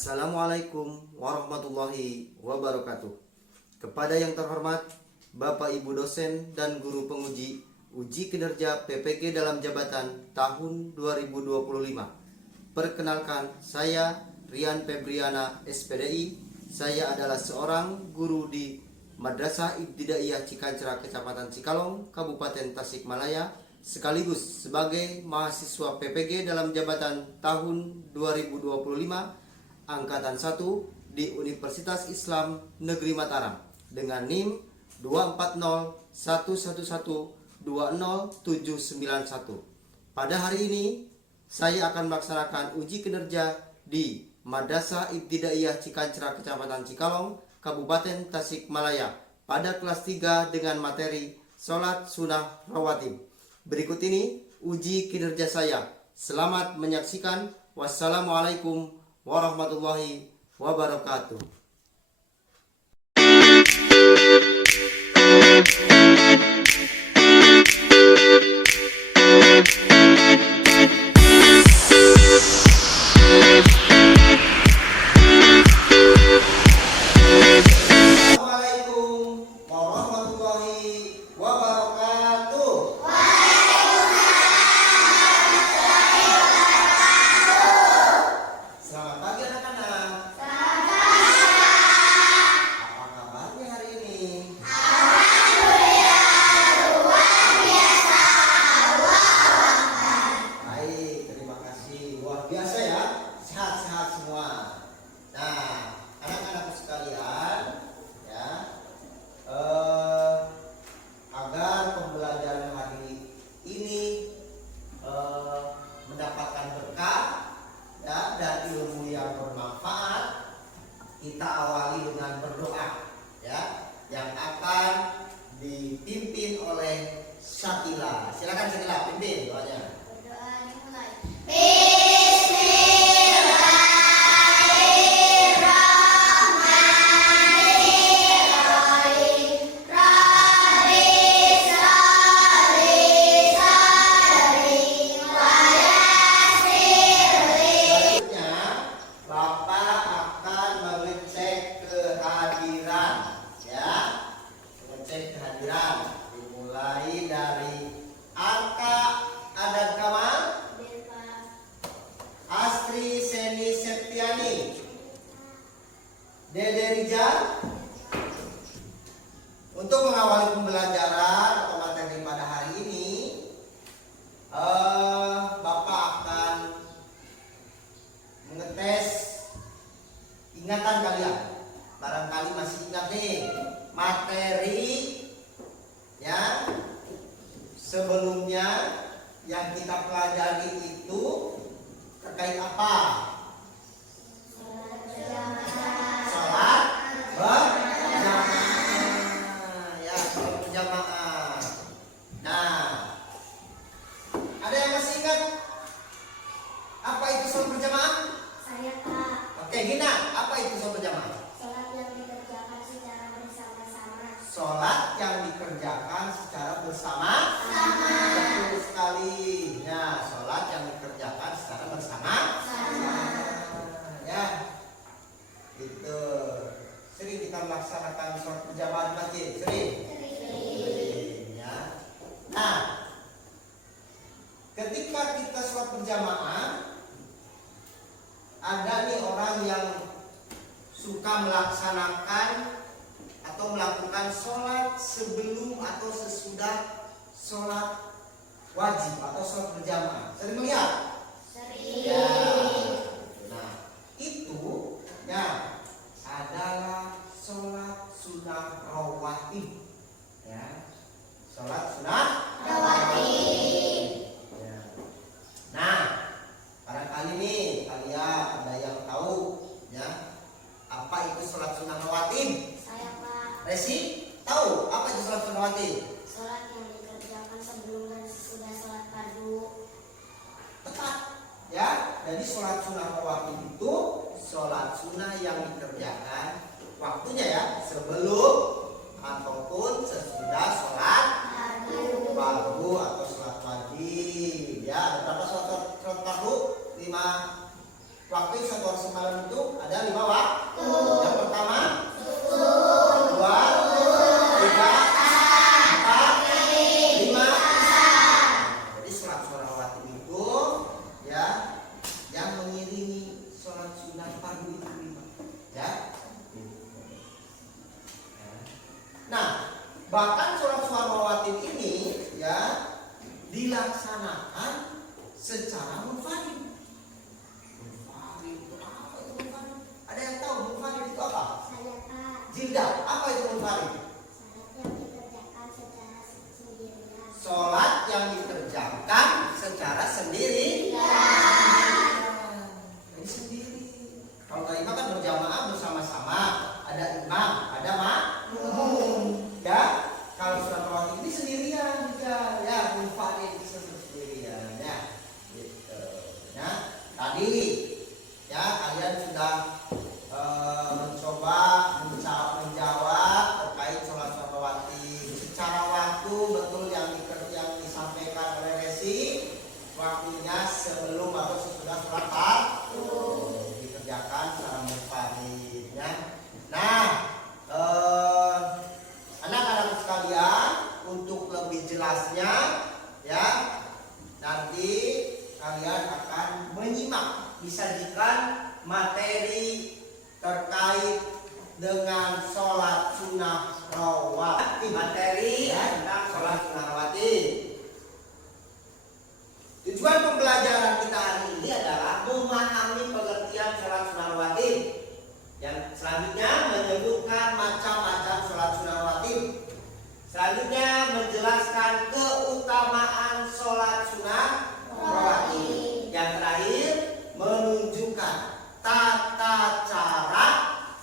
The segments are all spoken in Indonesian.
Assalamualaikum warahmatullahi wabarakatuh. Kepada yang terhormat Bapak Ibu dosen dan guru penguji uji kinerja PPG dalam jabatan tahun 2025. Perkenalkan, saya Rian Febriana SPDI. Saya adalah seorang guru di Madrasah Ibtidaiyah Cikancra, Kecamatan Cikalong, Kabupaten Tasikmalaya, sekaligus sebagai mahasiswa PPG dalam jabatan tahun 2025 Angkatan 1 di Universitas Islam Negeri Mataram dengan NIM 24011207991. Pada hari ini saya akan melaksanakan uji kinerja di Madrasah Ibtidaiyah Cikancra, Kecamatan Cikalong, Kabupaten Tasikmalaya pada kelas 3 dengan materi Sholat Sunnah Rawatib. Berikut ini uji kinerja saya. Selamat menyaksikan. Wassalamualaikum warahmatullahi wabarakatuh. Assalamualaikum warahmatullahi wabarakatuh. Selamat pagi anak-anak. Apa kabarnya hari ini? Baik, terima kasih. Luar biasa ya. Sehat-sehat semua. Nah, anak-anakku sekalian, ya, agar pembelajaran hari ini mendapatkan berkah ya, dan ilmu yang bermanfaat, kita awali dengan berdoa ya, yang akan dipimpin oleh Syakila. Silakan Syakila, pimpin doanya. Berdoa dimulai. Selanjutnya, Bapak akan mengecek kehadiran ya. Mengecek kehadiran dimulai dari Arka Adan Kamal, Astri Seni Septiani, Dede Rijal. Untuk mengawali pembelajaran atau materi pada hari ini, Bapak akan mengetes ingatan kalian. Barangkali masih ingat nih materi ya sebelumnya yang kita pelajari itu terkait apa? Salat berjamaah. Ya, salat berjamaah. Nah, ada yang masih ingat apa itu salat berjamaah? Saya Pak. Oke, Gina, apa itu salat berjamaah? Sholat yang dikerjakan secara bersama-sama. Sholat yang dikerjakan secara bersama-sama. Betul sekali. Nah, sholat yang dikerjakan secara bersama-sama. Ya, itu sering kita melaksanakan sholat berjamaah di masjid. Sering. Ya. Nah, ketika kita sholat berjamaah, ada nih orang yang suka melaksanakan atau melakukan sholat sebelum atau sesudah sholat wajib atau sholat berjamaah. Sering melihat? Ya. Nah, itu ya adalah sholat sunnah rawatib. Ya, sholat sunnah rawatib. Ya. Nah, barangkali nih kalian ada yang tahu ya apa itu sholat sunnah rawatib? Saya Pak. Resi tahu apa itu sholat sunnah rawatib? Sholat yang dikerjakan sebelum dan sesudah sholat fardu. Tepat ya. Jadi sholat sunnah rawatib itu sholat sunnah yang dikerjakan waktunya ya sebelum ataupun sesudah sholat fardu atau sholat wajib. Ya, ada berapa sholat fardu? 5 Waktu satu orang semalam itu ada 5 waktu. Yang pertama, 2, 3, 4, 5. Jadi sholat rawatib itu ya yang mengiringi sholat sunat fardu itu 5. Ya. Nah, bahkan sholat rawatib ini ya dilaksanakan secara munfarid. Munfarid itu apa itu munfarid? Ada yang tahu munfarid itu apa? Saya Pak. Jildah. Apa itu munfarid? Salat yang dikerjakan secara sendirian. Sholat yang dikerjakan sendiri. Ini sendiri. Kalau tadi kan berjamaah bersama-sama, ada imam, ada makmum. Ya, kalau sholat rawatib ini sendirian juga. Ya, munfarid sendirian. Ya, gitu. Nah, tadi ya kalian sudah mencoba menjawab terkait sholat rawatib secara waktu betul yang disampaikan oleh Resi, waktunya sebelum atau sesudah sholat fardu dikerjakan secara munfarid ya. Nah, anak-anak sekalian, untuk lebih jelasnya ya nanti kalian akan menyimak disajikan materi terkait dengan sholat sunnah rawatib. Materi tentang sholat sunnah rawatib. Tujuan pembelajaran kita hari ini adalah memahami pengertian sholat sunnah rawatib. Yang selanjutnya menyebutkan macam-macam sholat sunnah rawatib. Selanjutnya menjelaskan keutamaan sholat sunnah rawatib. Yang terakhir menunjukkan tata cara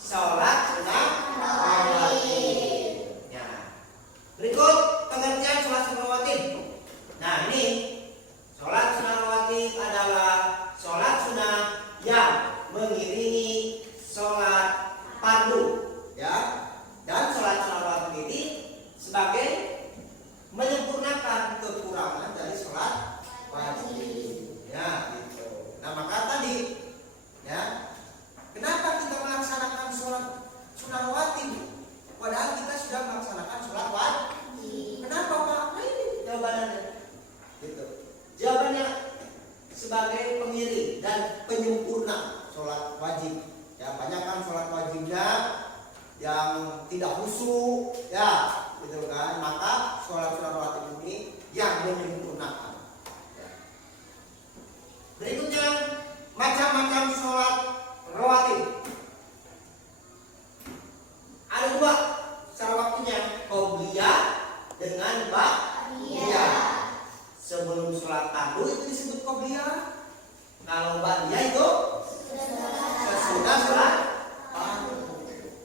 sholat sunnah rawatib. Ya. Berikut pengertian sholat sunnah rawatib. Nah, ini sholat sunnah rawatib adalah sholat sunnah yang mengiringi sholat fardu, ya. Dan sholat sunnah rawatib ini sebagai menyempurnakan kekurangan dari sholat wajib. Ya, gitu. Nah, maka tadi ya, kenapa kita melaksanakan sholat sunnah rawatib padahal kita sudah melaksanakan sholat wajib? Kenapa Pak? Nah, ini jawabannya. Gitu. Jawabannya sebagai pengiring dan penyempurna sholat wajib. Ya, banyak kan sholat wajibnya yang tidak khusyuk, ya, gitu kan. Maka sholat sunnah rawatib ini yang menyempurnakan. Ya. Berikutnya macam-macam sholat rawatib. Ada 2 secara waktunya, qobliyah dengan ba'diyah. Sebelum sholat fardu itu disebut qobliyah. Kalau ba'diyah itu sesudah sholat fardu.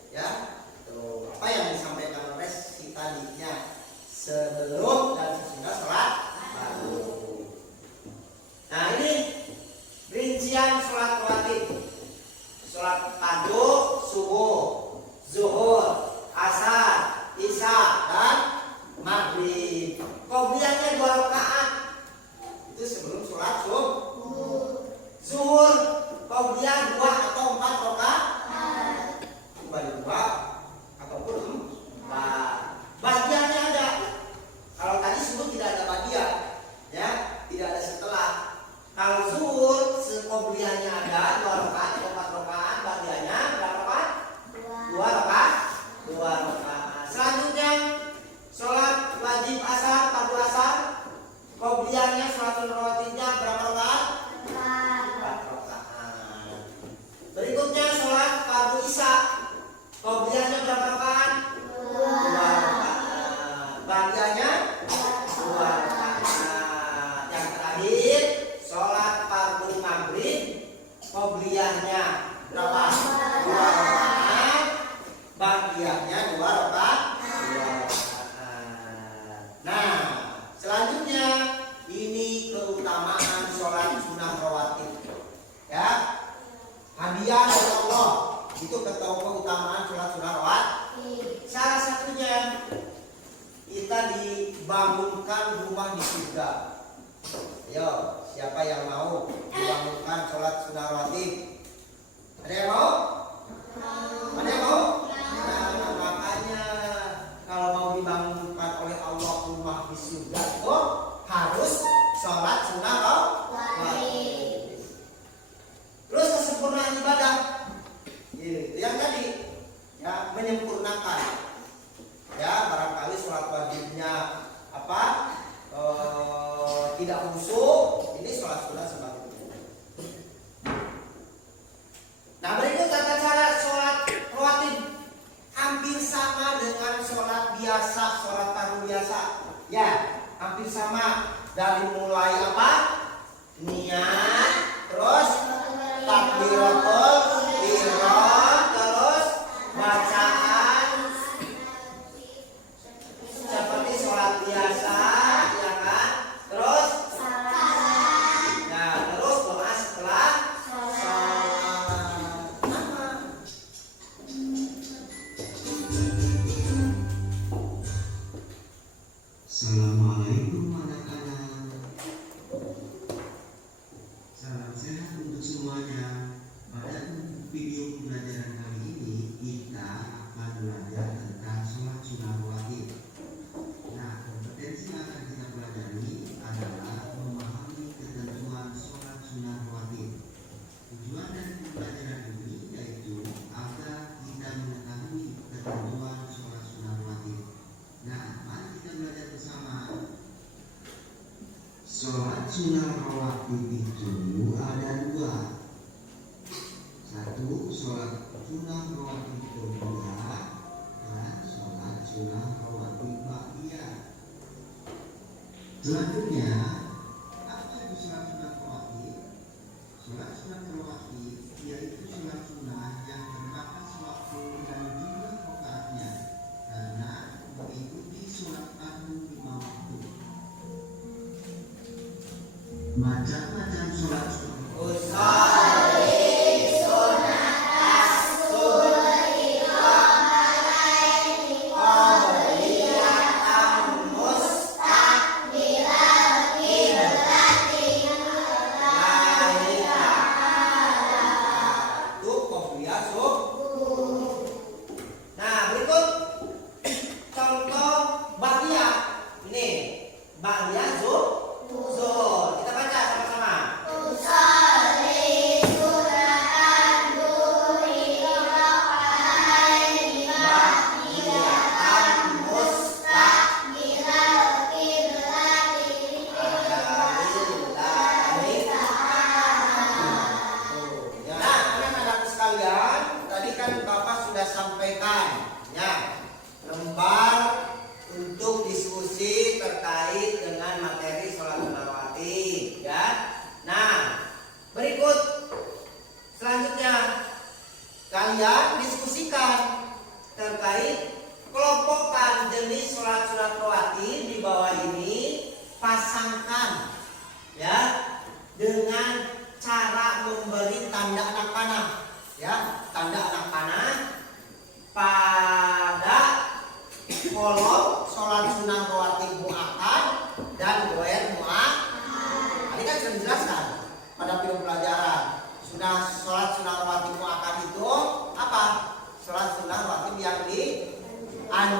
Ya, tuh apa yang disampaikan oleh si tadinya, sebelum dan sesudah sholat fardu. Nah, ini rincian sholat rawatib. Sholat fardu subuh, zuhur, asar, isya dan maghrib. Qobliyahnya 2 rakaat. Itu sebelum sholat subuh. Zuhur qobliyah 2 atau 4 rakaat. Bagi 2 ataupun 4. Ba'diyahnya ada. Kalau tadi subuh tidak ada ba'diyah, ya, tidak ada setelah. Kalau zuhur qobliyahnya ada 2 rakaat atau 4 rakaat, ba'diyahnya berapa rakaat? 2 rakaat. 2 rakaat. Selanjutnya sholat wajib asar, fardu asar, qobliyahnya sholat sunnah rawatibnya berapa rakaat? 4 rakaat. Berikutnya sholat fardu isya, qobliyahnya berapa rakaat? 2 rakaat. Ba'diyahnya 2 rakaat. Yang terakhir sholat fardu maghrib, qobliyahnya berapa? 2 rakaat. Ba'diyahnya 2 rakaat. 2 rakaat. Nah, selanjutnya ini keutamaan sholat sunnah rawatib. Ya, hadiah dari Allah itu keutamaan sholat sunnah rawatib. Salah satunya kita dibangunkan rumah di surga. Ayo, siapa yang mau dibangunkan melaksanakan sholat sunnah rawatib? Ada yang mau? Ada yang mau? Nah, makanya kalau mau dibangunkan oleh Allah rumah di surga itu harus sholat sunnah rawatib. Terus kesempurnaan ibadah, itu yang tadi ya, menyempurnakan. Ya, barangkali sholat wajibnya apa? Tidak khusyuk, ini sholat sunnah sebagainya. Nah, berikut tata cara sholat rawatib hampir sama dengan sholat biasa, sholat fardu biasa. Ya, hampir sama dari mulai apa? Niat, terus takbiratul ihram, terus bacaan seperti sholat biasa, ya kan? Terus nah, terus doa setelah sholat. Assalamualaikum anak-anak. Salam sehat untuk semuanya. Pada video pembelajaran kali ini kita akan belajar tentang sholat sunnah rawatib. Nah, kompetensi yang akan kita pelajari adalah memahami ketentuan sholat sunnah rawatib. Tujuan dari pembelajaran ini yaitu agar kita mengetahui ketentuan sholat sunnah rawatib. Nah, mari kita belajar bersama. Sholat sunnah rawatib itu ada dua. Satu, sholat sunnah rawatib qabliyah dan sholat sunnah rawatib ba'diyah. Selanjutnya, apa itu sholat sunnah rawatib? Sholat sunnah rawatib yaitu sholat sunnah yang terbatas waktu dan jumlah rakaatnya karena mengikuti sholat fardu lima waktu. Macam-macam sholat sunnah. Nah, berikut contoh ba'diyah. Ini ba'diyah zuhur. Kita baca sama-sama. Nah, anak-anakku sekalian, tadi kan Bapak sudah sampaikan ya lembar untuk diskusi terkait dengan materi sholat sunnah rawatib ya. Nah, berikut selanjutnya kalian diskusikan terkait kelompokkan jenis sholat sunnah rawatib di bawah ini, pasangkan ya dengan cara memberi tanda anak panah ya, tanda anak panah pada kolom sholat sunnah rawatib muakkad dan goer muakkad. Tadi kan sudah dijelaskan pada video pelajaran. Sholat sunnah rawatib muakkad itu apa? Sholat sunnah rawatib yang dianjurkan.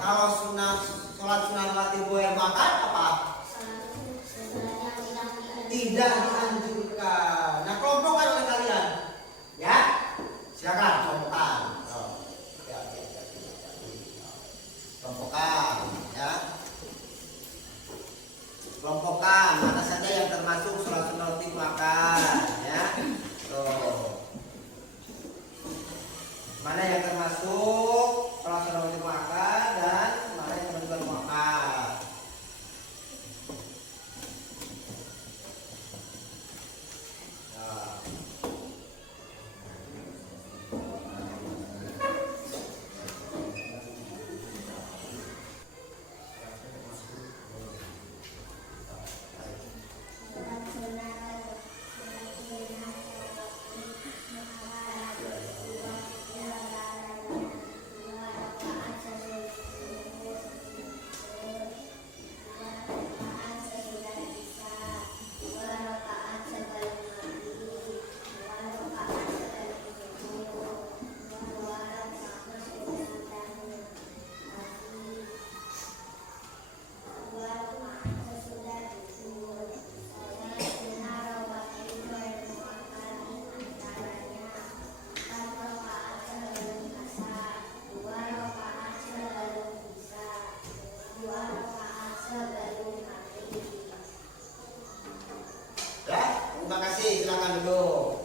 Kalau sholat sunnah rawatib goer muakkad apa? Tidak dianjurkan. Nah, kelompokkan oleh kalian ya, silakan kelompokkan. Kelompokkan ya, kelompokkan mana saja yang termasuk sholat sunnah rawatib muakkad ya. Tuh, mana yang termasuk sholat sunnah rawatib muakkad dan mana yang termasuk muakkad. silakan dulu.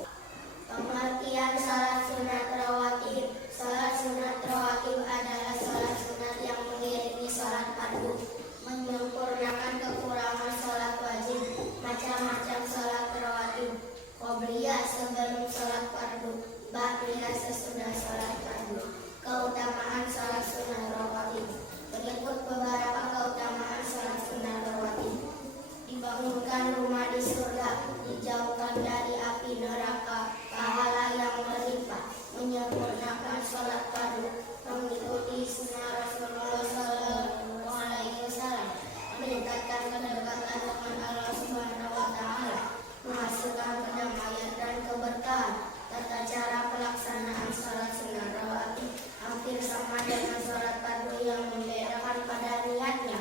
Pengertian salat sunat rawatib. Salat sunat rawatib adalah salat sunat yang mengiringi salat fardu, menyempurnakan kekurangan salat wajib. Macam-macam salat rawatib: qobliyah sebelum salat fardu, ba'diyah sesudah salat fardu. Keutamaan salat sunat rawatib. Berikut beberapa keutamaan salat sunat rawatib. Dibangunkan rumah di surga, dijauhkan dari api neraka, pahala yang berlimpah, menyempurnakan sholat fardu, mengikuti sunnah Rasulullah Sallallahu Alaihi Wasallam, meningkatkan kedekatan dengan Allah Subhanahu Wa Taala, menghasilkan kedamaian dan keberkahan. Tata cara pelaksanaan sholat sunnah rawatib hampir sama dengan sholat fardu, yang membedakan pada niatnya.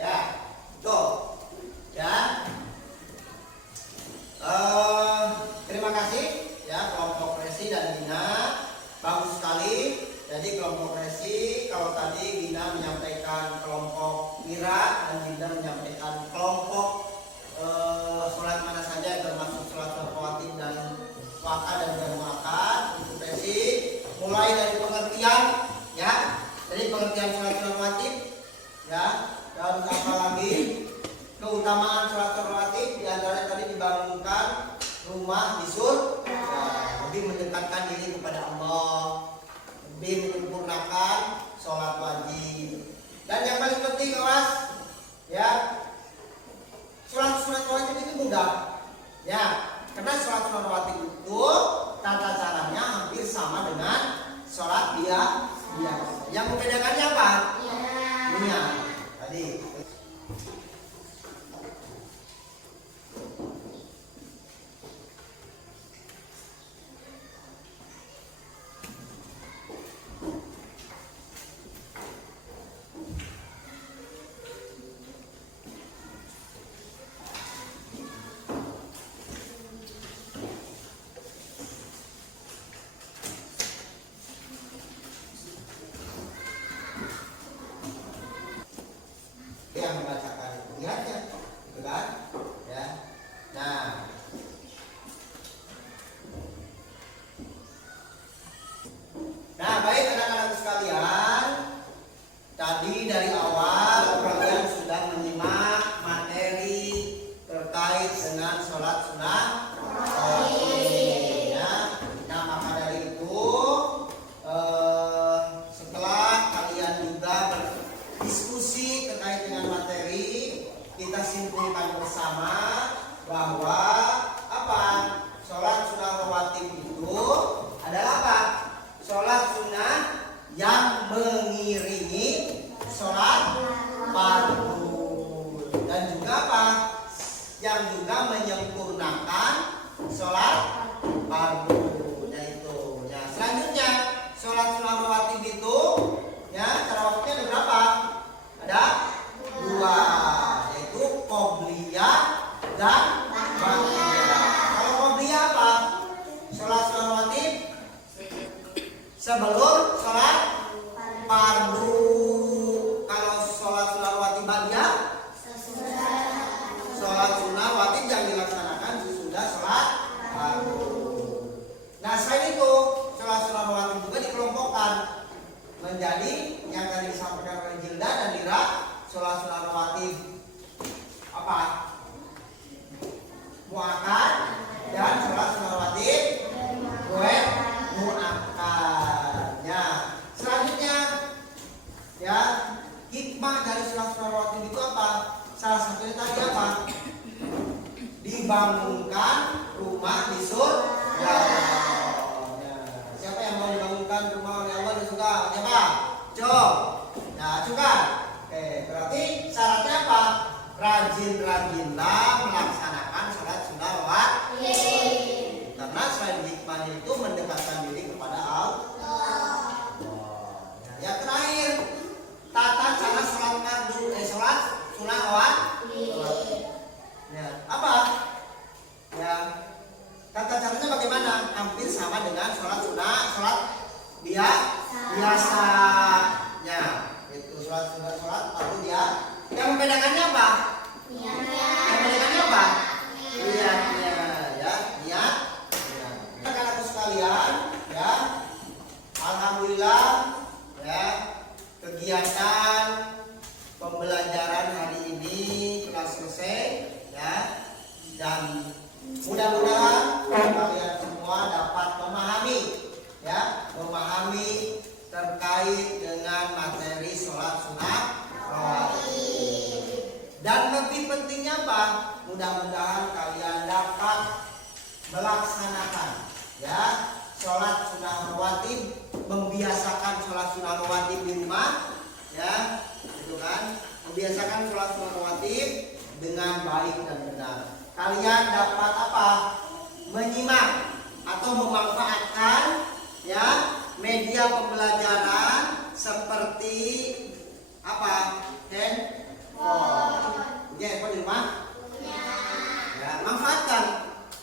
Ya, tuh. Ya. Terima kasih ya kelompok Resi dan Gina, bagus sekali. Jadi kelompok Resi, kalau tadi Gina menyampaikan kelompok Mira dan Gina menyampaikan kelompok sholat mana saja termasuk sholat rawatib dan wakaf dan gak wakaf. Untuk Resi mulai dari pengertian ya, jadi pengertian sholat rawatib ya, dan apa lagi keutamaan sholat rawatib, diantara tadi dibangunkan rumah di surga, lebih mendekatkan diri kepada Allah, lebih menyempurnakan sholat wajib, dan yang paling penting awas ya, sholat sunat rawatib itu mudah ya, karena sholat sunat rawatib itu tata caranya hampir sama dengan sholat biasa. Yang membedakannya apa? Niat tadi. Yang membacakan itu niatnya, gitu kan? Ya. Nah, baik anak-anak sekalian, tadi dari awal kalian sudah menyimak materi terkait dengan sholat sunnah rawatib. Ya. Nah, maka dari itu setelah kalian juga berdiskusi terkait dengan materi, kita simpulkan bersama bahwa apa? Sholat sunnah rawatib itu adalah apa? Sholat sunnah yang mengiringi sholat fardu, dan juga apa? Yang juga menyempurnakan sholat fardu. Yaitu, ya selanjutnya sholat sunnah rawatib itu, ya cara waktunya ada berapa? Ada dua, yaitu qobliyah dan ba'diyah. Kalau qobliyah apa? Sholat sunnah rawatib sebelum sholat fardu. Kalau sholat sunnah rawatib ba'diyah, sholat sunnah rawatib yang dilaksanakan sesudah sholat fardu. Nah, selain itu sholat sunnah rawatib juga dikelompokkan menjadi yang tadi disampaikan oleh Jilda dan Lira, sholat sunnah rawatib apa? Muakkad, dan sholat sunnah rawatib muakkadnya. Selanjutnya ya, hikmah dari sholat sunnah rawatib itu apa? Salah satunya tadi apa? Dibangunkan rumah di surga. Siapa yang mau dibangunkan rumah oleh Allah di surga? Siapa? Coba. Nah, coba. Oke, berarti syaratnya apa? Rajin-rajinlah melaksanakan sholat sunnah rawatib. Karena selain hikmahnya itu mendekatkan diri kepada Allah. Yang terakhir, tata cara sholat fardu, sholat sunnah rawatib. Ya, apa? Ya, tata caranya bagaimana? Hampir sama dengan sholat sunnah, sholat biasa. Ya, itu sholat sunnah, sholat fardu dia. Yang membedakannya apa? Yang membedakannya apa? Alhamdulillah ya, kegiatan pembelajaran hari ini telah selesai ya, dan mudah-mudahan kalian semua dapat memahami terkait dengan materi sholat sunat rawatib. Dan lebih pentingnya apa? Mudah-mudahan kalian dapat melaksanakan ya sholat sunat rawatib, membiasakan sholat sunat rawatib di rumah ya, gitu kan? Membiasakan sholat sunat rawatib dengan baik dan benar. Kalian dapat apa? Menyimak atau memanfaatkan ya media pembelajaran seperti apa? Handphone. Punya handphone di rumah? Ya, manfaatkan.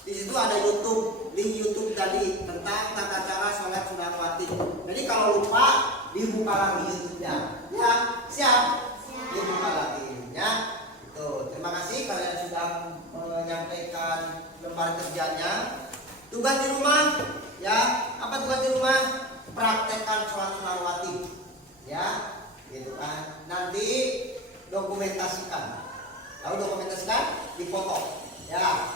Di situ ada YouTube, link YouTube tadi tentang tata cara sholat sunat rawatib. Jadi kalau lupa dibuka lagi YouTube-nya. Ya, siap? Dibuka lagi ya. Tuh, terima kasih kalian sudah menyampaikan lembar kerjanya. Tugas di rumah ya, apa tugas di rumah? Praktekkan sholat sunat rawatib ya, gitu kan. Nanti dokumentasikan. Tahu dokumentasikan? Dipoto ya.